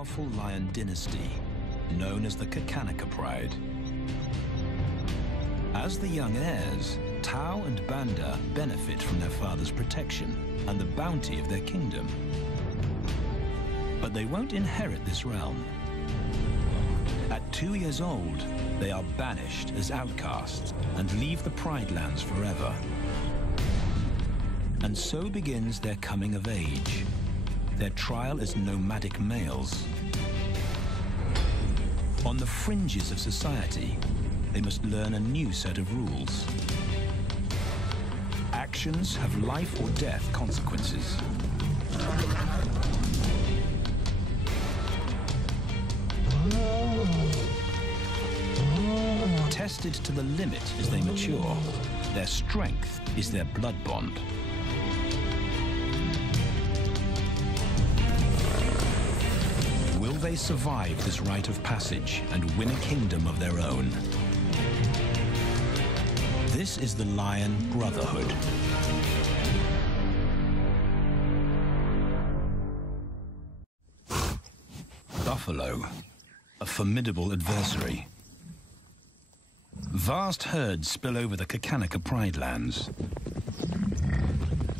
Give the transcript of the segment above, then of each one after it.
powerful lion dynasty known as the Kakanaka Pride. As the young heirs, Tau and Banda benefit from their father's protection and the bounty of their kingdom. But they won't inherit this realm. At 2 years old, they are banished as outcasts and leave the Pride lands forever. And so begins their coming of age, their trial as nomadic males. On the fringes of society, they must learn a new set of rules. Actions have life or death consequences. Tested to the limit as they mature, their strength is their blood bond. Will they survive this rite of passage and win a kingdom of their own? This is the Lion Brotherhood. Buffalo, a formidable adversary. Vast herds spill over the Kakanaka Pride lands.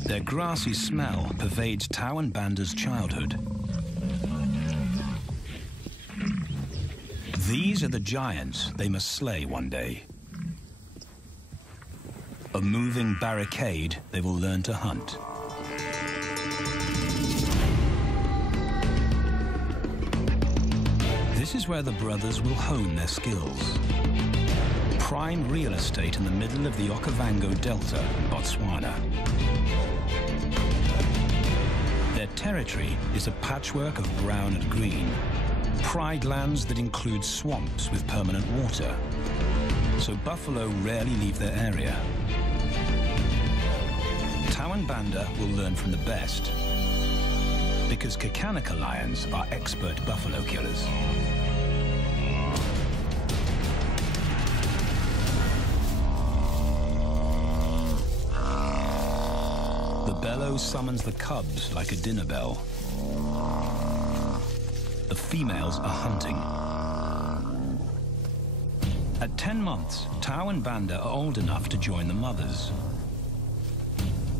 Their grassy smell pervades Tau and Banda's childhood. These are the giants they must slay one day. A moving barricade they will learn to hunt. This is where the brothers will hone their skills. Prime real estate in the middle of the Okavango Delta in Botswana. Their territory is a patchwork of brown and green. Pride lands that include swamps with permanent water. So buffalo rarely leave their area. Tau and Banda will learn from the best, because Kakanaka lions are expert buffalo killers. The bellow summons the cubs like a dinner bell. The females are hunting. At 10 months, Tau and Banda are old enough to join the mothers,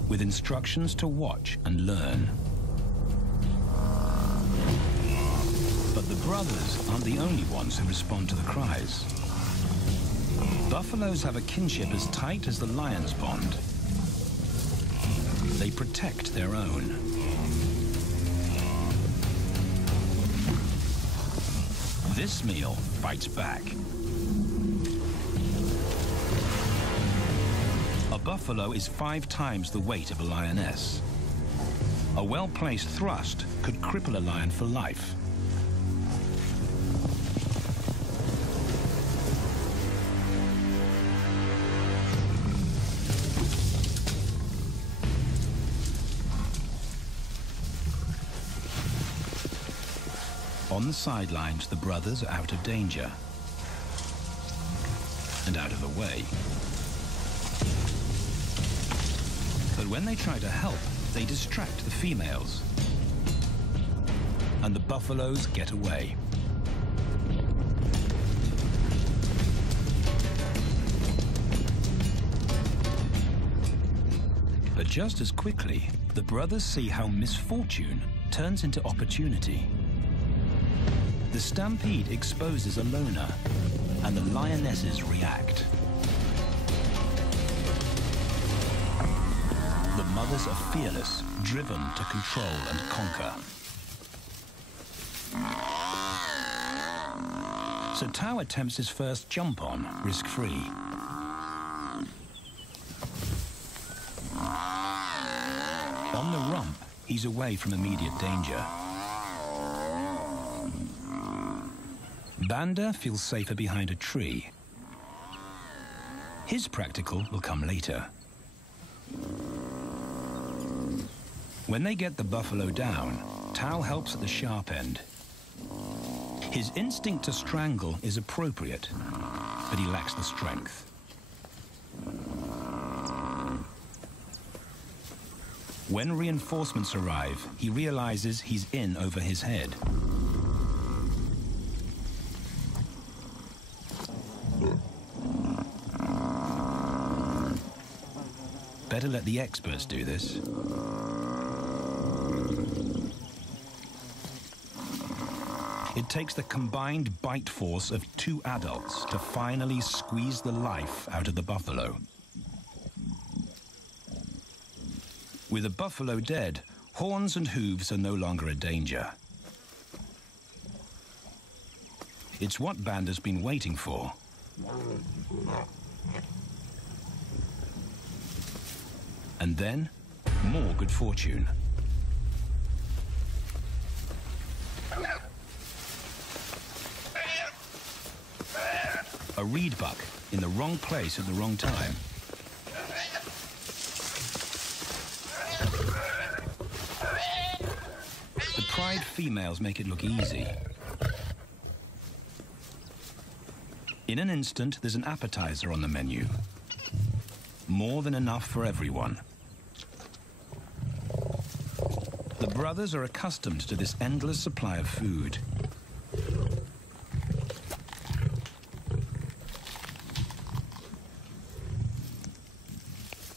with instructions to watch and learn. But the brothers aren't the only ones who respond to the cries. Buffaloes have a kinship as tight as the lions bond. They protect their own. This meal fights back. A buffalo is 5 times the weight of a lioness. A well-placed thrust could cripple a lion for life. On the sidelines, the brothers are out of danger and out of the way. But when they try to help, they distract the females, and the buffaloes get away. But just as quickly, the brothers see how misfortune turns into opportunity. The stampede exposes a loner, and the lionesses react. The mothers are fearless, driven to control and conquer. So Tau attempts his first jump on, risk-free. On the rump, he's away from immediate danger. Banda feels safer behind a tree. His practical will come later. When they get the buffalo down, Tau helps at the sharp end. His instinct to strangle is appropriate, but he lacks the strength. When reinforcements arrive, he realizes he's in over his head. Better let the experts do this. It takes the combined bite force of 2 adults to finally squeeze the life out of the buffalo. With the buffalo dead, horns and hooves are no longer a danger. It's what Banda's been waiting for. And then, more good fortune. A reed buck in the wrong place at the wrong time. The pride females make it look easy. In an instant, there's an appetizer on the menu. More than enough for everyone. The brothers are accustomed to this endless supply of food.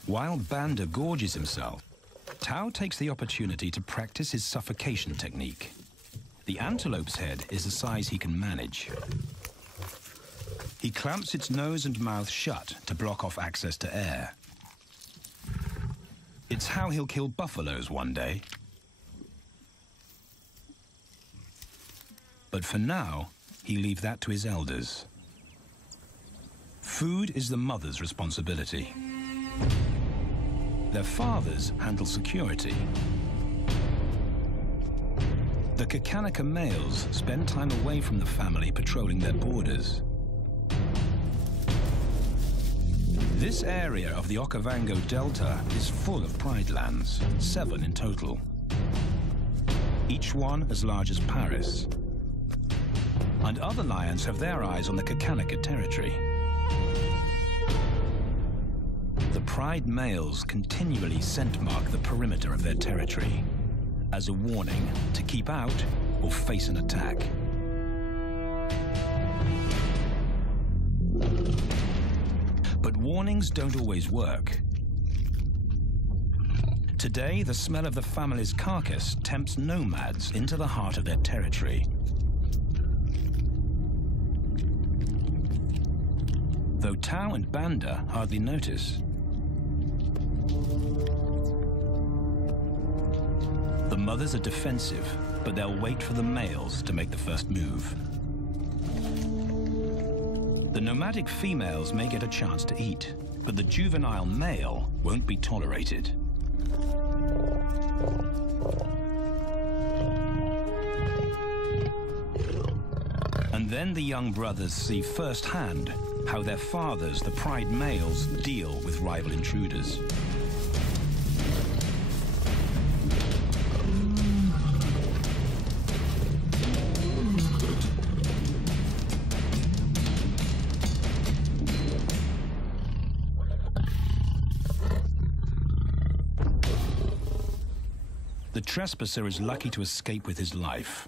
While Banda gorges himself, Tao takes the opportunity to practice his suffocation technique. The antelope's head is a size he can manage. He clamps its nose and mouth shut to block off access to air. It's how he'll kill buffaloes one day. But for now, he leaves that to his elders. Food is the mother's responsibility. Their fathers handle security. The Kakanaka males spend time away from the family patrolling their borders. This area of the Okavango Delta is full of pride lands, 7 in total. Each one as large as Paris. And other lions have their eyes on the Kakanaka territory. The pride males continually scent mark the perimeter of their territory as a warning to keep out or face an attack. But warnings don't always work. Today, the smell of the family's carcass tempts nomads into the heart of their territory. Though Tao and Banda hardly notice. The mothers are defensive, but they'll wait for the males to make the first move. The nomadic females may get a chance to eat, but the juvenile male won't be tolerated. And then the young brothers see firsthand how their fathers, the pride males, deal with rival intruders. The trespasser is lucky to escape with his life.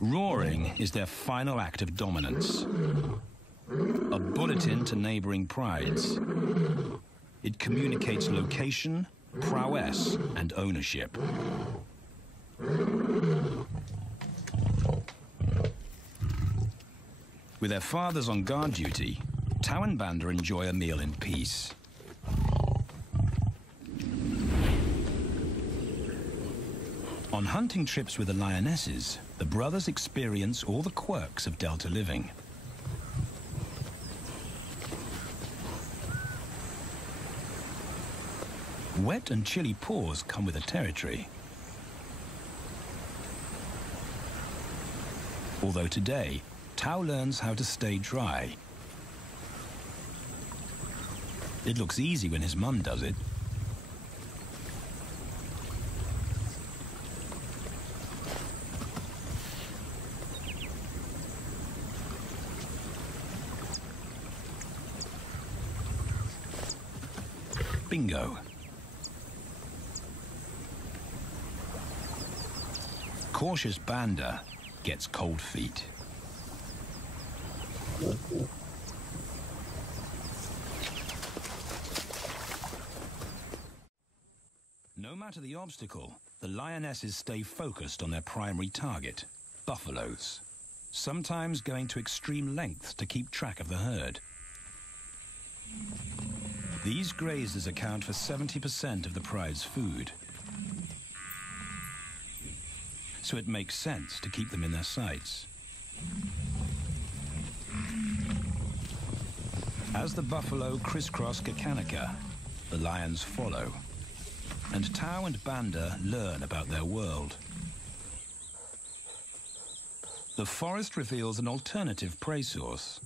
Roaring is their final act of dominance. A bulletin to neighboring prides. It communicates location, prowess, and ownership. With their fathers on guard duty, Tao and Banda enjoy a meal in peace. On hunting trips with the lionesses, the brothers experience all the quirks of Delta living. Wet and chilly paws come with the territory. Although today, Tao learns how to stay dry. It looks easy when his mum does it. Bingo. Cautious Banda gets cold feet. matter the obstacle, the lionesses stay focused on their primary target, buffaloes, sometimes going to extreme lengths to keep track of the herd. These grazers account for 70% of the pride's food, so it makes sense to keep them in their sights. As the buffalo crisscross Kakanika, the lions follow, and Tau and Banda learn about their world. The forest reveals an alternative prey source.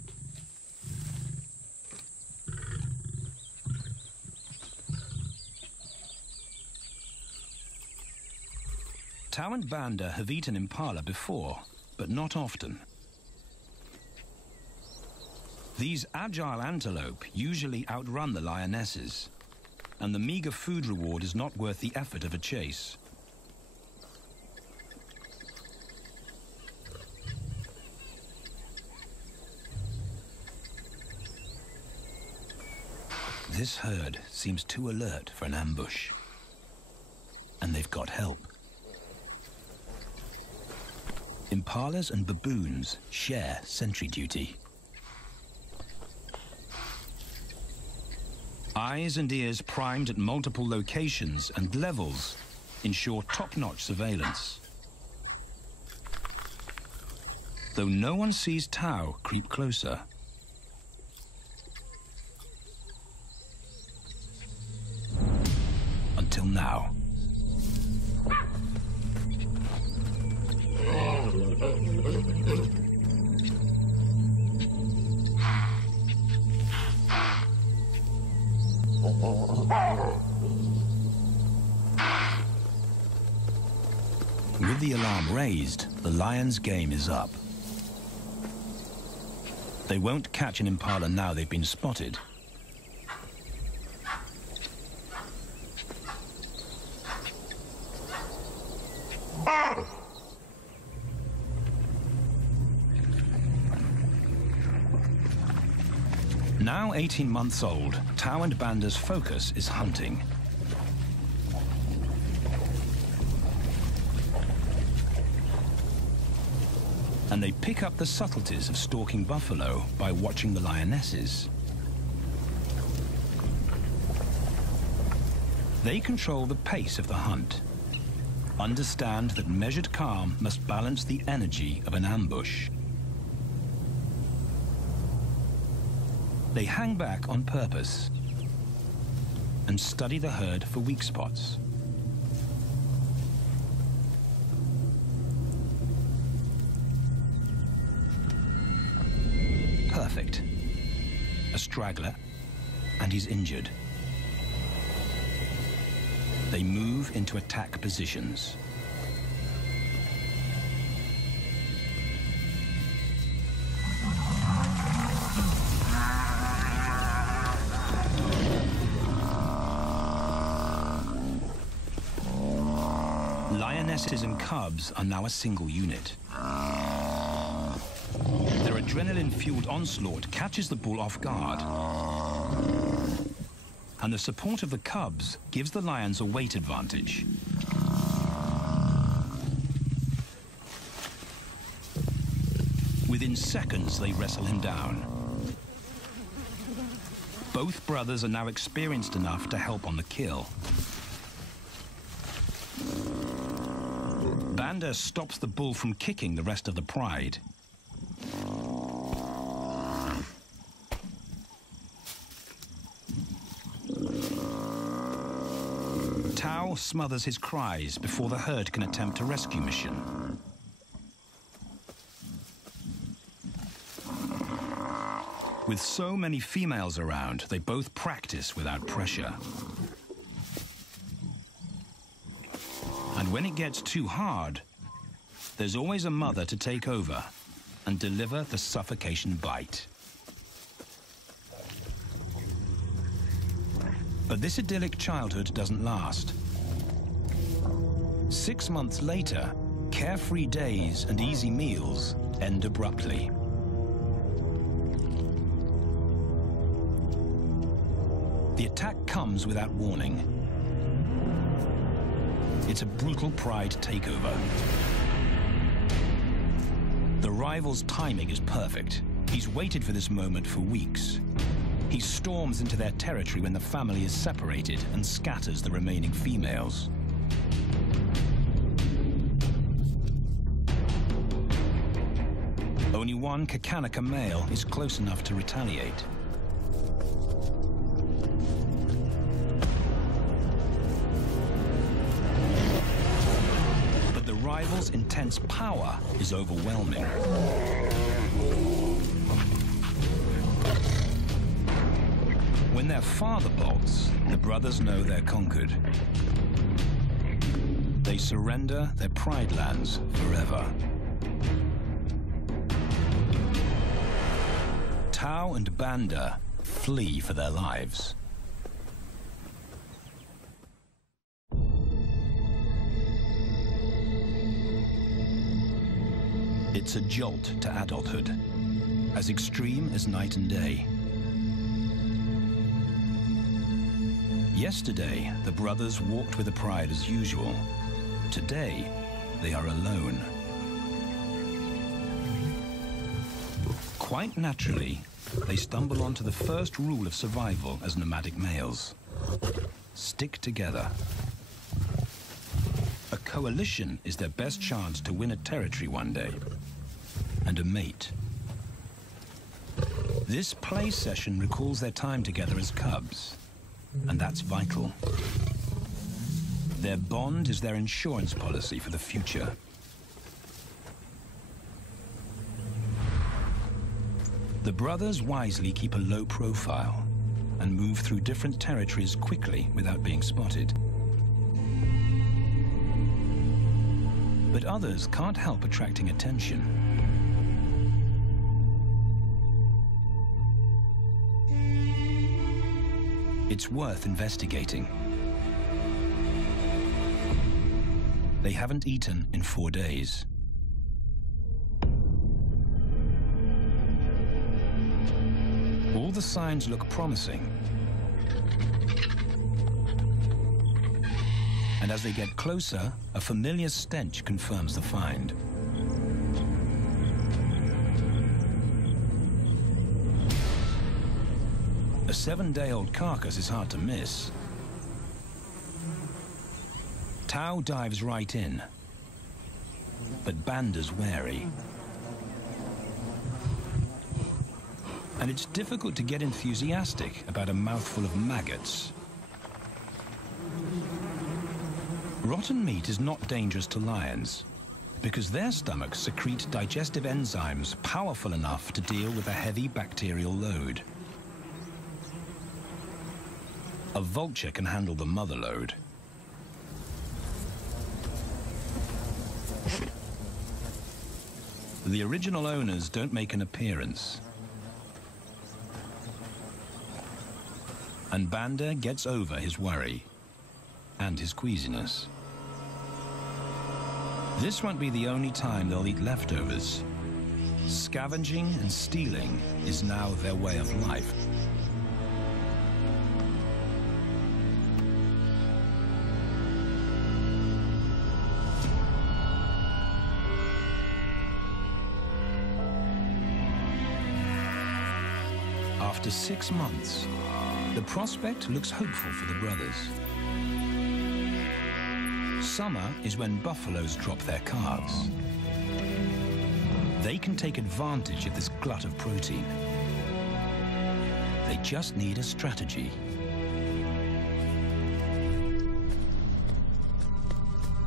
Tau and Banda have eaten impala before, but not often. These agile antelope usually outrun the lionesses, and the meager food reward is not worth the effort of a chase. This herd seems too alert for an ambush, and they've got help. Impalas and baboons share sentry duty. Eyes and ears primed at multiple locations and levels ensure top-notch surveillance. Though no one sees Tau creep closer. Until now. With the alarm raised, the lions' game is up. They won't catch an impala now they've been spotted. Now 18 months old, Tau and Banda's focus is hunting. And they pick up the subtleties of stalking buffalo by watching the lionesses. They control the pace of the hunt, understand that measured calm must balance the energy of an ambush. They hang back on purpose and study the herd for weak spots. Perfect. A straggler, and he's injured. They move into attack positions. Lionesses and cubs are now a single unit. Their adrenaline-fueled onslaught catches the bull off guard. And the support of the cubs gives the lions a weight advantage. Within seconds, they wrestle him down. Both brothers are now experienced enough to help on the kill. Banda stops the bull from kicking the rest of the pride. Tau smothers his cries before the herd can attempt a rescue mission. With so many females around, they both practice without pressure. And when it gets too hard, there's always a mother to take over and deliver the suffocation bite. But this idyllic childhood doesn't last. 6 months later, carefree days and easy meals end abruptly. The attack comes without warning. It's a brutal pride takeover. The rival's timing is perfect. He's waited for this moment for weeks. He storms into their territory when the family is separated and scatters the remaining females. Only one Kakanaka male is close enough to retaliate. But the rival's intense power is overwhelming. When their father bolts, the brothers know they're conquered. They surrender their pride lands forever. Tau and Banda flee for their lives. It's a jolt to adulthood, as extreme as night and day. Yesterday, the brothers walked with the pride as usual. Today, they are alone. Quite naturally, they stumble onto the first rule of survival as nomadic males. Stick together. A coalition is their best chance to win a territory one day, and a mate. This play session recalls their time together as cubs, and that's vital. Their bond is their insurance policy for the future. The brothers wisely keep a low profile and move through different territories quickly without being spotted. But others can't help attracting attention. It's worth investigating. They haven't eaten in 4 days. All the signs look promising. And as they get closer, a familiar stench confirms the find. A 7-day-old carcass is hard to miss. Tau dives right in, but Banda's wary. And it's difficult to get enthusiastic about a mouthful of maggots. Rotten meat is not dangerous to lions, because their stomachs secrete digestive enzymes powerful enough to deal with a heavy bacterial load. A vulture can handle the mother load. The original owners don't make an appearance. And Banda gets over his worry and his queasiness. This won't be the only time they'll eat leftovers. Scavenging and stealing is now their way of life. After 6 months, the prospect looks hopeful for the brothers. Summer is when buffaloes drop their calves. They can take advantage of this glut of protein. They just need a strategy.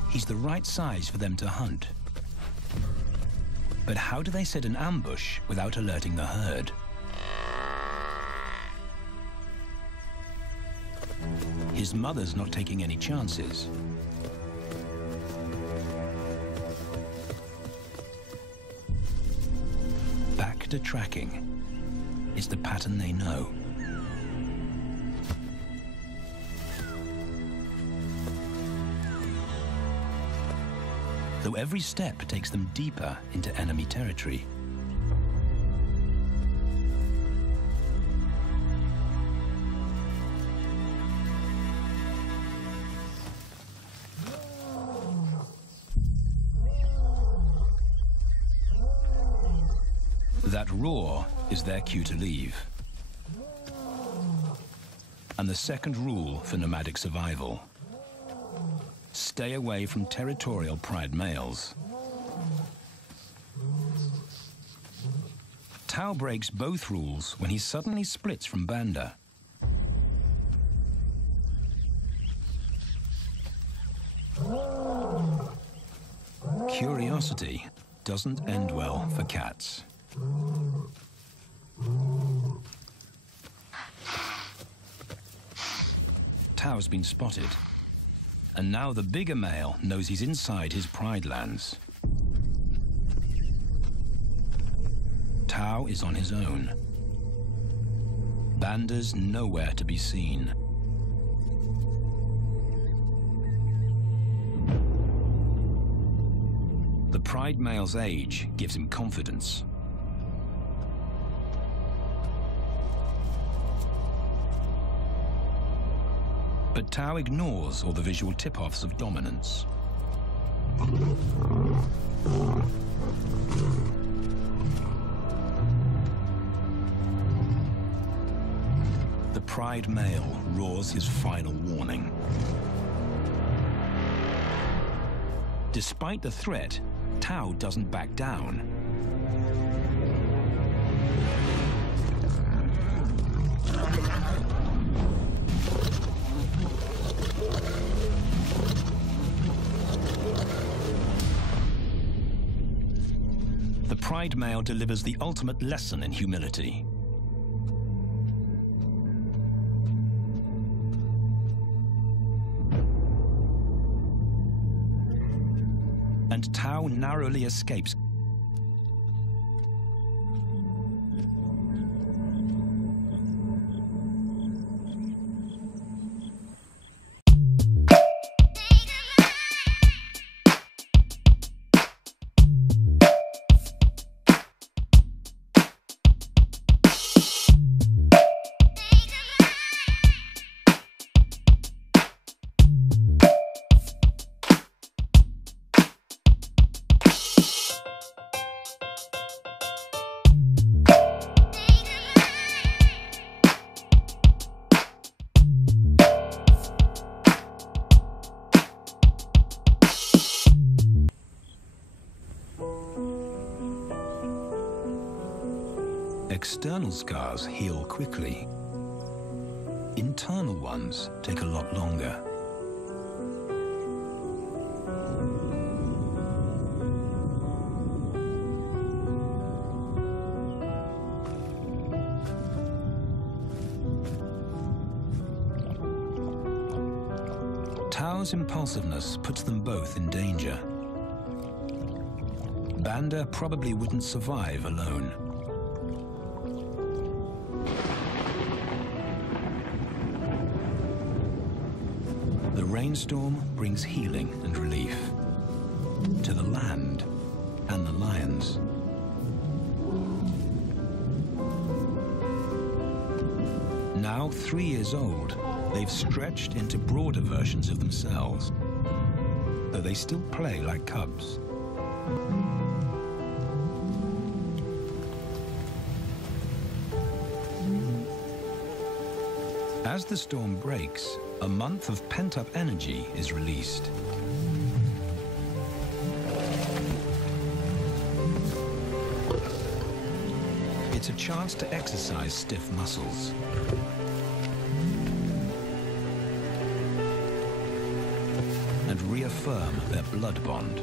He's the right size for them to hunt. But how do they set an ambush without alerting the herd? His mother's not taking any chances. Back to tracking is the pattern they know. Though every step takes them deeper into enemy territory. That roar is their cue to leave. And the second rule for nomadic survival: stay away from territorial pride males. Tao breaks both rules when he suddenly splits from Banda. Curiosity doesn't end well for cats. Tao's been spotted, and now the bigger male knows he's inside his pride lands. Tao is on his own. Banda's nowhere to be seen. The pride male's age gives him confidence. But Tao ignores all the visual tip-offs of dominance. The pride male roars his final warning. Despite the threat, Tao doesn't back down. The pride male delivers the ultimate lesson in humility. And Tao narrowly escapes. External scars heal quickly. Internal ones take a lot longer. Tao's impulsiveness puts them both in danger. Banda probably wouldn't survive alone. The rainstorm brings healing and relief to the land and the lions. Now 3 years old, they've stretched into broader versions of themselves, though they still play like cubs. As the storm breaks, a month of pent-up energy is released. It's a chance to exercise stiff muscles. And reaffirm their blood bond.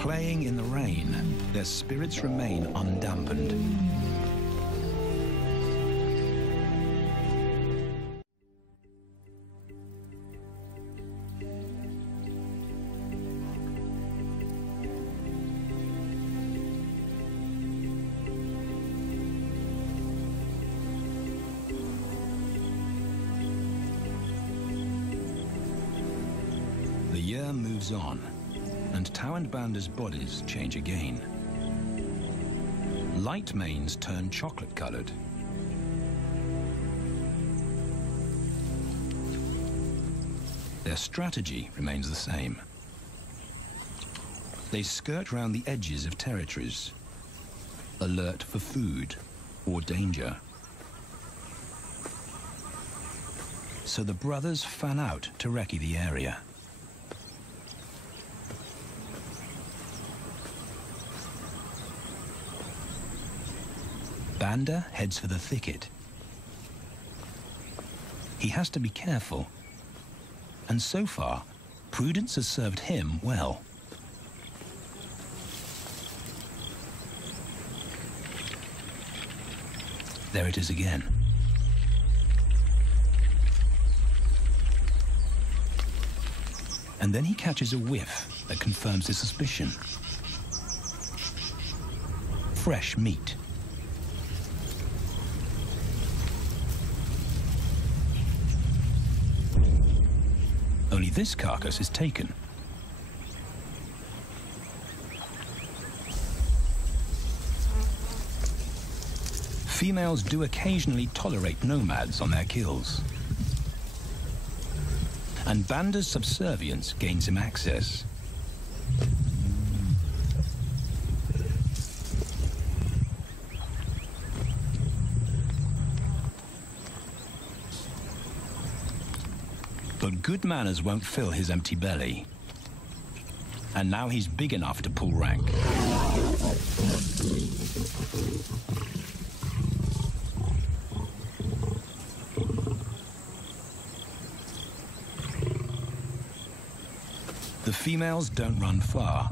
Playing in the rain, their spirits remain undampened. The year moves on, and Tao and Banda's bodies change again. Light manes turn chocolate-colored. Their strategy remains the same. They skirt round the edges of territories, alert for food or danger. So the brothers fan out to recce the area. Banda heads for the thicket. He has to be careful, and so far, prudence has served him well. There it is again. And then he catches a whiff that confirms his suspicion. Fresh meat. Only this carcass is taken. Females do occasionally tolerate nomads on their kills. And Banda's subservience gains him access. But good manners won't fill his empty belly. And now he's big enough to pull rank. The females don't run far.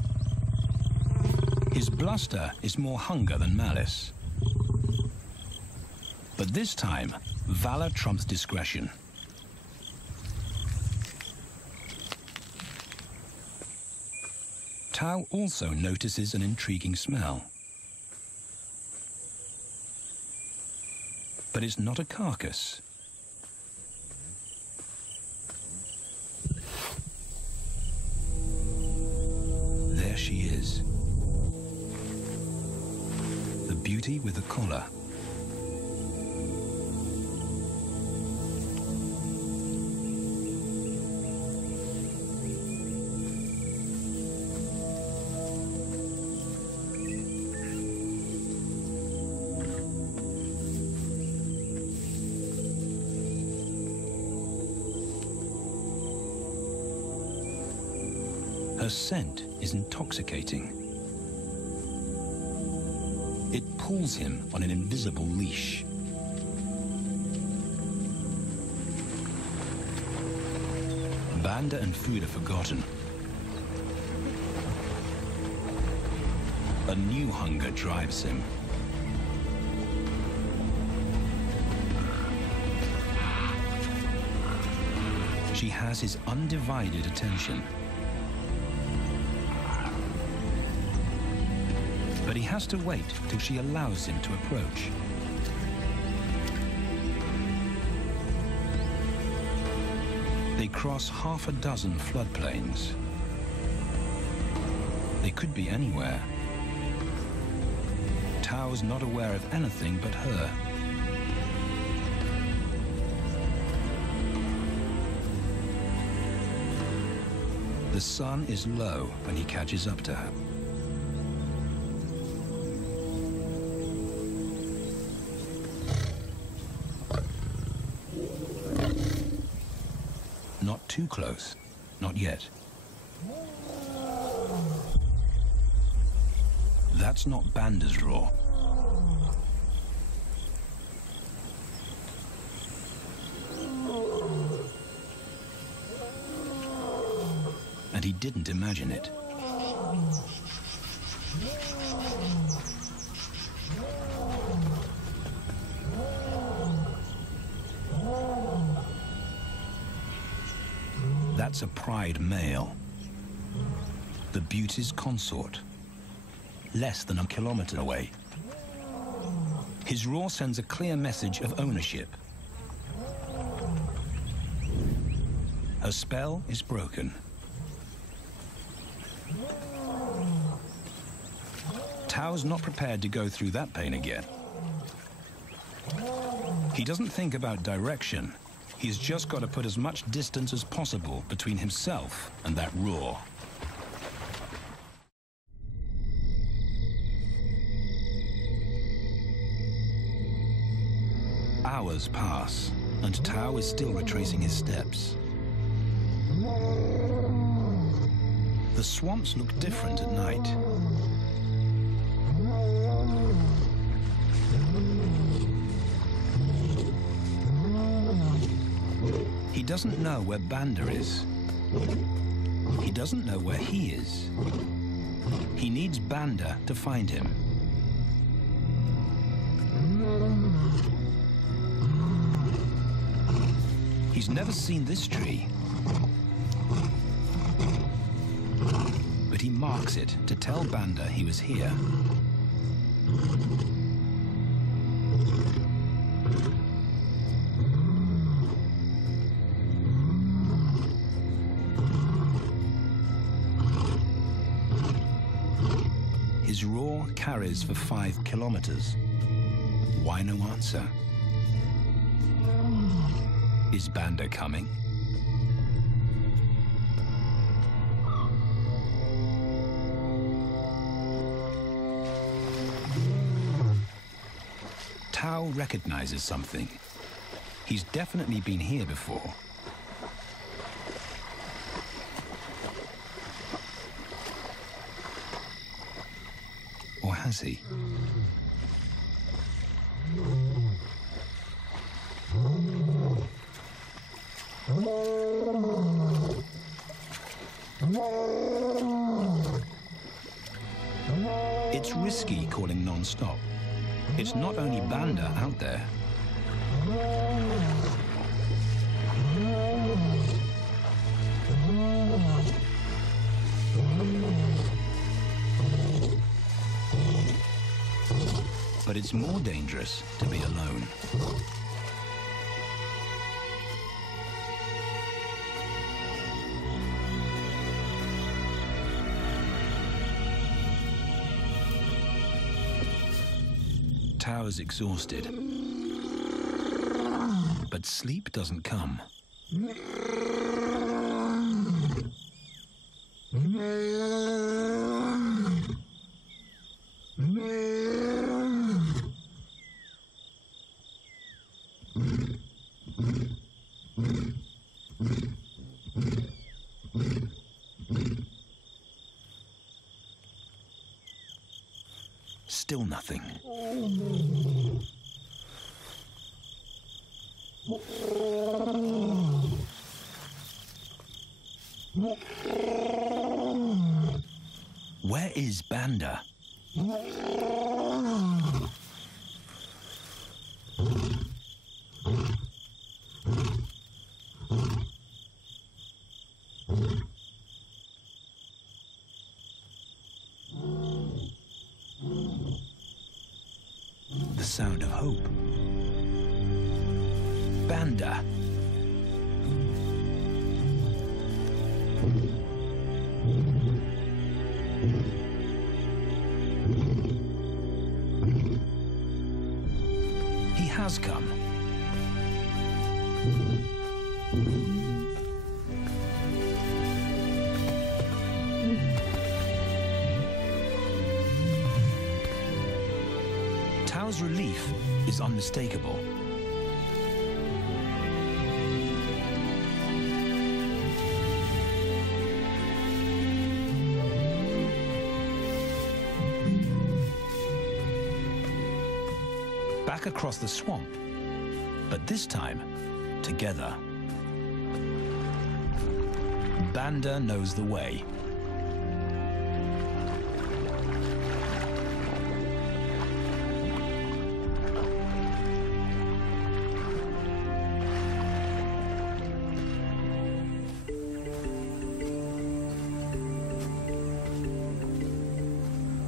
His bluster is more hunger than malice. But this time, valor trumps discretion. Tao also notices an intriguing smell. But it's not a carcass. There she is. The beauty with the collar. Her scent is intoxicating. It pulls him on an invisible leash. Banda and food are forgotten. A new hunger drives him. She has his undivided attention. But he has to wait till she allows him to approach. They cross half a dozen floodplains. They could be anywhere. Tao's not aware of anything but her. The sun is low when he catches up to her. Not too close, not yet. That's not Banda's roar. And he didn't imagine it. That's a pride male. The beauty's consort. Less than a kilometer away. His roar sends a clear message of ownership. Her spell is broken. Tao's not prepared to go through that pain again. He doesn't think about direction. He's just got to put as much distance as possible between himself and that roar. Hours pass, and Tao is still retracing his steps. The swamps look different at night. He doesn't know where Banda is. He doesn't know where he is. He needs Banda to find him. He's never seen this tree, but he marks it to tell Banda he was here. His roar carries for 5 kilometers. Why no answer? Is Banda coming? Tao recognizes something. He's definitely been here before. Or has he? It's risky calling non-stop. It's not only Banda out there. But it's more dangerous to be alone. Tao's exhausted, but sleep doesn't come. Still nothing. Where is Banda? The sound of hope. Banda. He has come. Tao's relief is unmistakable. Back across the swamp, but this time, together. Banda knows the way.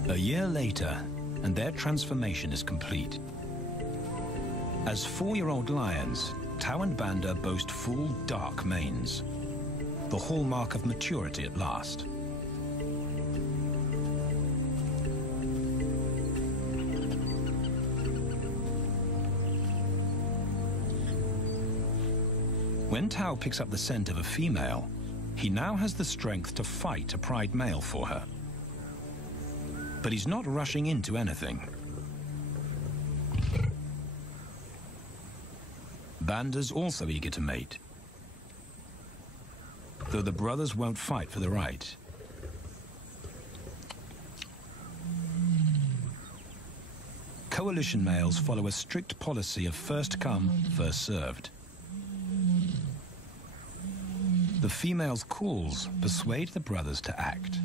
A year later, and their transformation is complete. As 4-year-old lions, Tao and Banda boast full, dark manes, the hallmark of maturity at last. When Tao picks up the scent of a female, he now has the strength to fight a pride male for her. But he's not rushing into anything. Banda's also eager to mate, though the brothers won't fight for the right. Coalition males follow a strict policy of first come, first served. The female's calls persuade the brothers to act.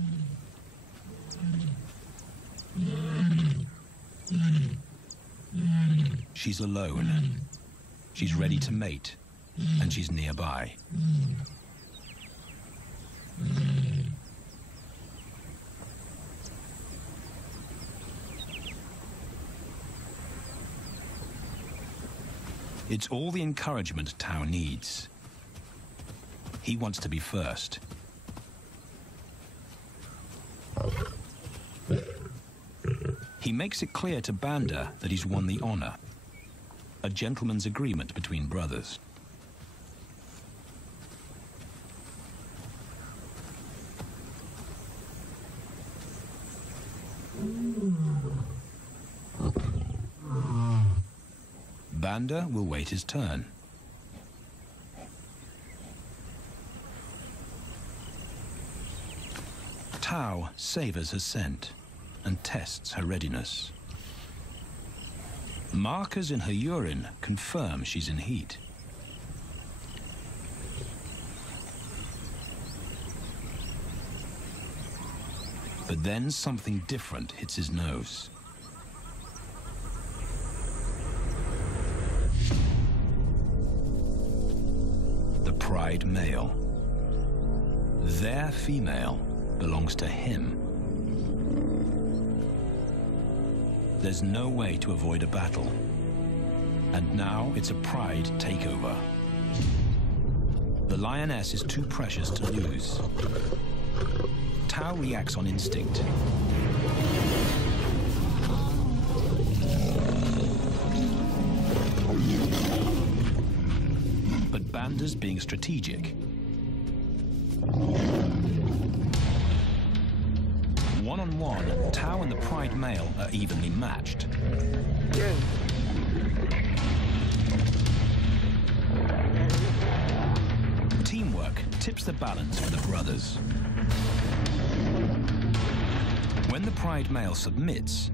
She's alone. She's ready to mate, and she's nearby. It's all the encouragement Tao needs. He wants to be first. He makes it clear to Banda that he's won the honor, a gentleman's agreement between brothers. Banda will wait his turn. Tao savors her scent and tests her readiness. Markers in her urine confirm she's in heat. But then something different hits his nose. The pride male. Their female belongs to him. There's no way to avoid a battle. And now it's a pride takeover. The lioness is too precious to lose. Tao reacts on instinct. But Banda's being strategic. One-on-one, Tao and the pride male are evenly matched. Teamwork tips the balance for the brothers. When the pride male submits,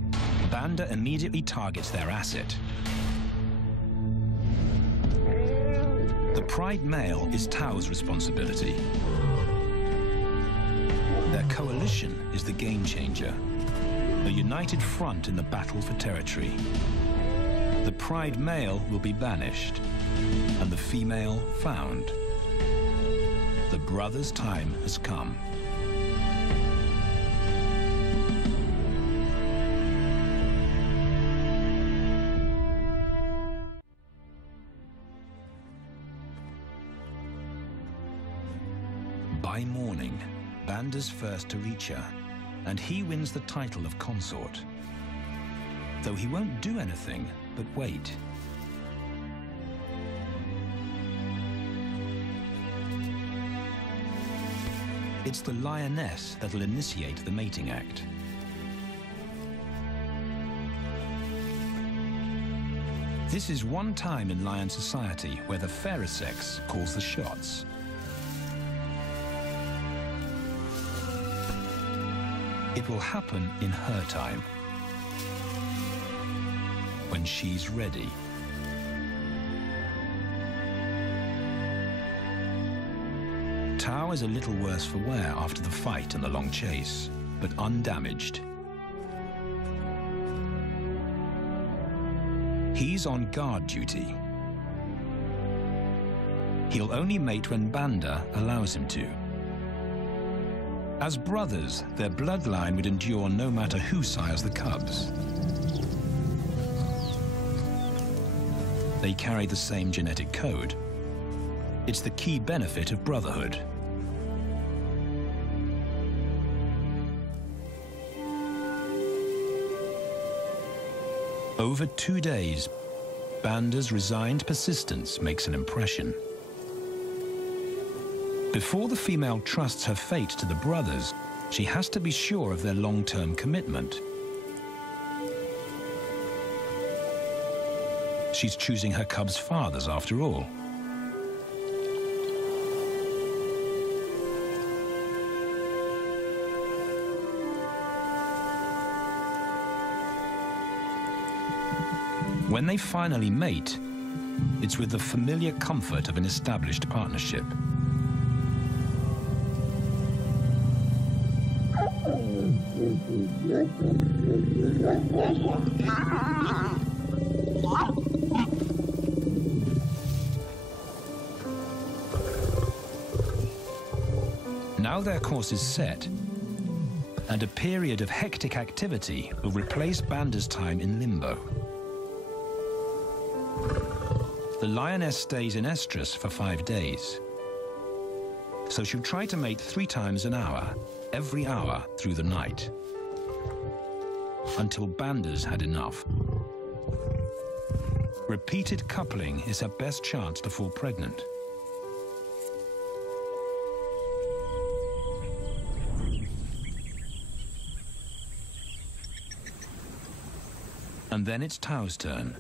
Banda immediately targets their asset. The pride male is Tao's responsibility. Their coalition is the game changer, a united front in the battle for territory. The pride male will be banished, and the female found. The brothers' time has come. By morning, Banda's first to reach her, and he wins the title of consort. Though he won't do anything but wait. It's the lioness that'll initiate the mating act. This is one time in lion society where the fairer sex calls the shots. It will happen in her time, when she's ready. Tao is a little worse for wear after the fight and the long chase, but undamaged. He's on guard duty. He'll only mate when Banda allows him to. As brothers, their bloodline would endure no matter who sires the cubs. They carry the same genetic code. It's the key benefit of Brotherhood. Over 2 days, Banda's resigned persistence makes an impression. Before the female trusts her fate to the brothers, she has to be sure of their long-term commitment. She's choosing her cubs' fathers after all. When they finally mate, it's with the familiar comfort of an established partnership. Now their course is set, and a period of hectic activity will replace Banda's time in limbo. The lioness stays in estrus for 5 days, so she'll try to mate 3 times an hour, every hour through the night, until Banda's had enough. Repeated coupling is her best chance to fall pregnant. And then it's Tau's turn.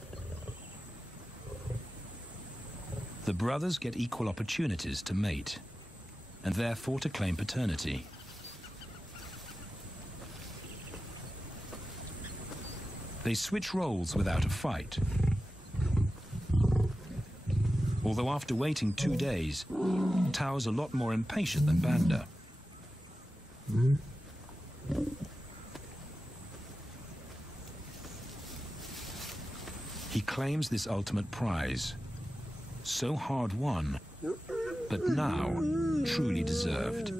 The brothers get equal opportunities to mate, and therefore to claim paternity. They switch roles without a fight. Although after waiting 2 days, Tau's a lot more impatient than Banda. He claims this ultimate prize, so hard won, but now truly deserved.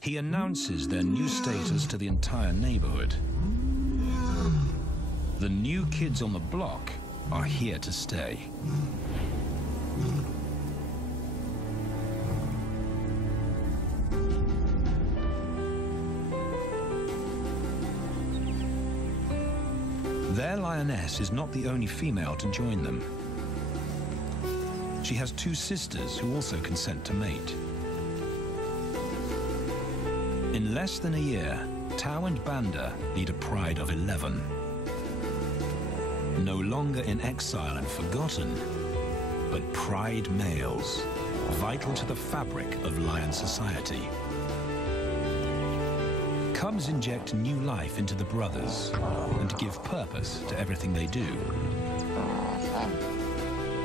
He announces their new status to the entire neighborhood. The new kids on the block are here to stay. Their lioness is not the only female to join them. She has 2 sisters who also consent to mate. In less than a year, Tau and Banda lead a pride of 11. No longer in exile and forgotten, but pride males, vital to the fabric of lion society. Cubs inject new life into the brothers and give purpose to everything they do.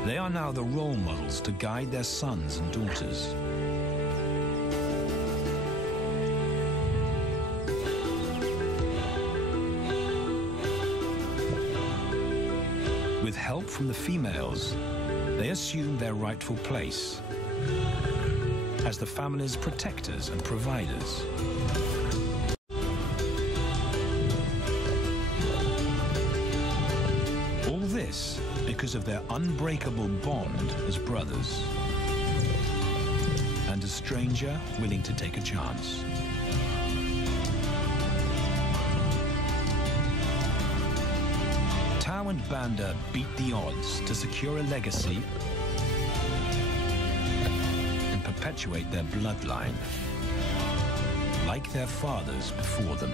They are now the role models to guide their sons and daughters. With help from the females, they assume their rightful place as the family's protectors and providers. All this because of their unbreakable bond as brothers, and a stranger willing to take a chance. Tau and Banda beat the odds to secure a legacy and perpetuate their bloodline, like their fathers before them.